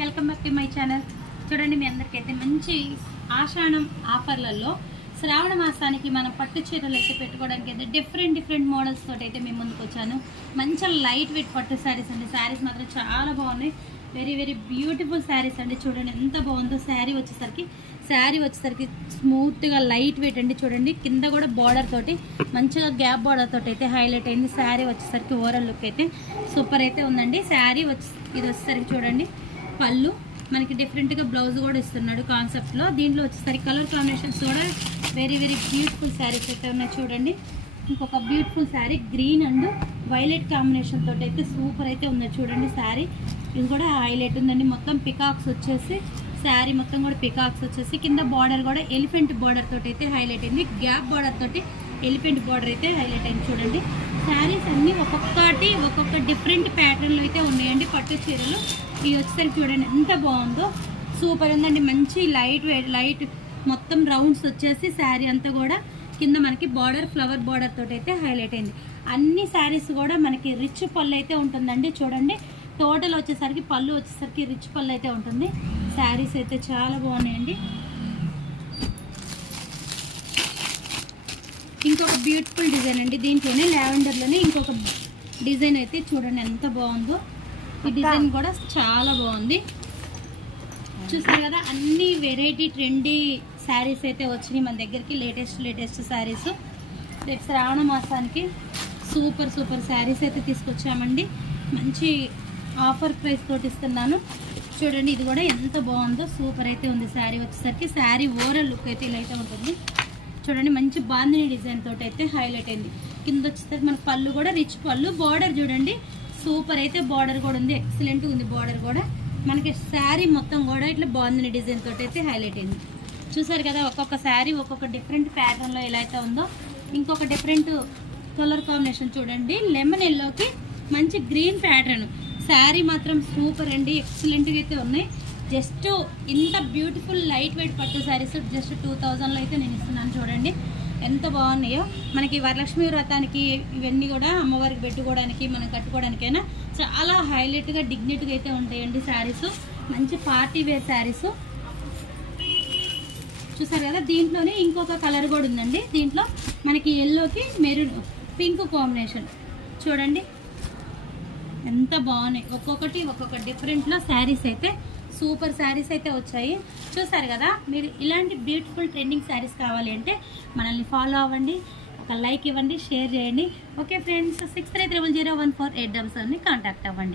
Welcome back to my channel. చూడండి, మీ అందరికైతే మంచి ఆషాఢం ఆఫర్లలో శ్రావణ మాసానికి మనం పట్టు చీరలు అయితే పెట్టుకోవడానికి అయితే డిఫరెంట్ మోడల్స్ తోటి అయితే మేము ముందుకు వచ్చాను. మంచి లైట్ వెయిట్ పట్టు శారీస్ అండి. శారీస్ మాత్రం చాలా బాగున్నాయి. వెరీ బ్యూటిఫుల్ శారీస్ అండి. చూడండి ఎంత బాగుందో. శారీ వచ్చేసరికి స్మూత్గా లైట్ వెయిట్ అండి. చూడండి కింద కూడా బార్డర్ తోటి మంచిగా గ్యాప్ బార్డర్ తోటి అయితే హైలైట్ అయింది. శారీ వచ్చేసరికి ఓవరాల్ లుక్ అయితే సూపర్ అయితే ఉందండి. శారీ ఇది వచ్చేసరికి చూడండి పళ్ళు మనకి డిఫరెంట్గా బ్లౌజ్ కూడా ఇస్తున్నాడు కాన్సెప్ట్లో. దీంట్లో వచ్చేసరికి కలర్ కాంబినేషన్స్ కూడా వెరీ బ్యూటిఫుల్ శారీస్ అయితే ఉన్నాయి. చూడండి ఇంకొక beautiful sari green and violet combination తోటి అయితే సూపర్ అయితే ఉంది. చూడండి శారీ ఇది కూడా హైలైట్ ఉందండి. మొత్తం పికాక్స్ వచ్చేసి శారీ మొత్తం కూడా పికాక్స్ వచ్చేసి కింద బార్డర్ కూడా ఎలిఫెంట్ బార్డర్ తోటి అయితే హైలైట్ అయింది. గ్యాప్ బార్డర్ తోటి ఎలిఫెంట్ బార్డర్ అయితే హైలైట్ అయింది. చూడండి శారీస్ అన్నీ ఒక్కొక్క డిఫరెంట్ ప్యాటర్న్లో అయితే ఉన్నాయండి. పట్టు చీరలు ఇవి వచ్చేసరికి చూడండి ఎంత బాగుందో. సూపర్ ఉందండి. మంచి లైట్ మొత్తం రౌండ్స్ వచ్చేసి శారీ అంతా కూడా కింద మనకి బార్డర్ ఫ్లవర్ బార్డర్ తోటి అయితే హైలైట్ అయింది. అన్ని శారీస్ కూడా మనకి రిచ్ పళ్ళు అయితే ఉంటుందండి. చూడండి టోటల్ వచ్చేసరికి పళ్ళు వచ్చేసరికి రిచ్ పళ్ళు అయితే ఉంటుంది. శారీస్ అయితే చాలా బాగున్నాయండి. ఇంకొక బ్యూటిఫుల్ డిజైన్ అండి. దీంట్లోనే లావెండర్లోనే ఇంకొక డిజైన్ అయితే చూడండి ఎంత బాగుందో. ఈ డిజైన్ కూడా చాలా బాగుంది. చూసారు కదా, అన్ని వెరైటీ ట్రెండీ శారీస్ అయితే వచ్చినాయి మన దగ్గరికి. లేటెస్ట్ శారీస్ రేపు శ్రావణ మాసానికి సూపర్ శారీస్ అయితే తీసుకొచ్చామండి. మంచి ఆఫర్ ప్రైస్ తోటి ఇస్తున్నాను. చూడండి ఇది కూడా ఎంత బాగుందో. సూపర్ అయితే ఉంది. శారీ వచ్చేసరికి శారీ ఓవరాల్ లుక్ అయితే ఇలా అయితే ఉంటుంది. చూడండి మంచి బాందిని డిజైన్ తోటి అయితే హైలైట్ అయింది. కింద వచ్చేసరికి మన పళ్ళు కూడా రిచ్ పళ్ళు. బార్డర్ చూడండి సూపర్ అయితే బార్డర్ కూడా ఉంది. ఎక్సలెంట్గా ఉంది బార్డర్ కూడా. మనకి శారీ మొత్తం కూడా ఇట్లా బాందిని డిజైన్ తోటి అయితే హైలైట్ అయింది. చూసారు కదా, ఒక్కొక్క శారీ ఒక్కొక్క డిఫరెంట్ ప్యాటర్న్లో ఎలా అయితే ఉందో. ఇంకొక డిఫరెంట్ కలర్ కాంబినేషన్ చూడండి, లెమన్ ఎల్లోకి మంచి గ్రీన్ ప్యాటర్న్. శారీ మాత్రం సూపర్ అండి. ఎక్సలెంట్గా అయితే ఉన్నాయి. జస్ట్ ఇంత బ్యూటిఫుల్ లైట్ వెయిట్ పట్టు శారీస్ జస్ట్ 2000లో అయితే నేను ఇస్తున్నాను. చూడండి ఎంత బాగున్నాయో. మనకి వరలక్ష్మి వ్రతానికి ఇవన్నీ కూడా అమ్మవారికి పెట్టుకోవడానికి మనం కట్టుకోవడానికైనా చాలా హైలైట్గా డిగ్నిటీగా అయితే ఉంటాయండి శారీస్. మంచి పార్టీ వేర్ శారీస్. చూసారు కదా, దీంట్లోనే ఇంకొక కలర్ కూడా ఉందండి. దీంట్లో మనకి ఎల్లోకి మెరూన్ పింక్ కాంబినేషన్. చూడండి ఎంత బాగున్నాయి. ఒక్కొక్క డిఫరెంట్లో శారీస్ అయితే సూపర్ శారీస్ అయితే వచ్చాయి. చూసారు కదా, మీరు ఇలాంటి బ్యూటిఫుల్ ట్రెండింగ్ శారీస్ కావాలి అంటే మనల్ని ఫాలో అవ్వండి, ఒక లైక్ ఇవ్వండి, షేర్ చేయండి. ఓకే ఫ్రెండ్స్, 6300148777ని కాంటాక్ట్ అవ్వండి.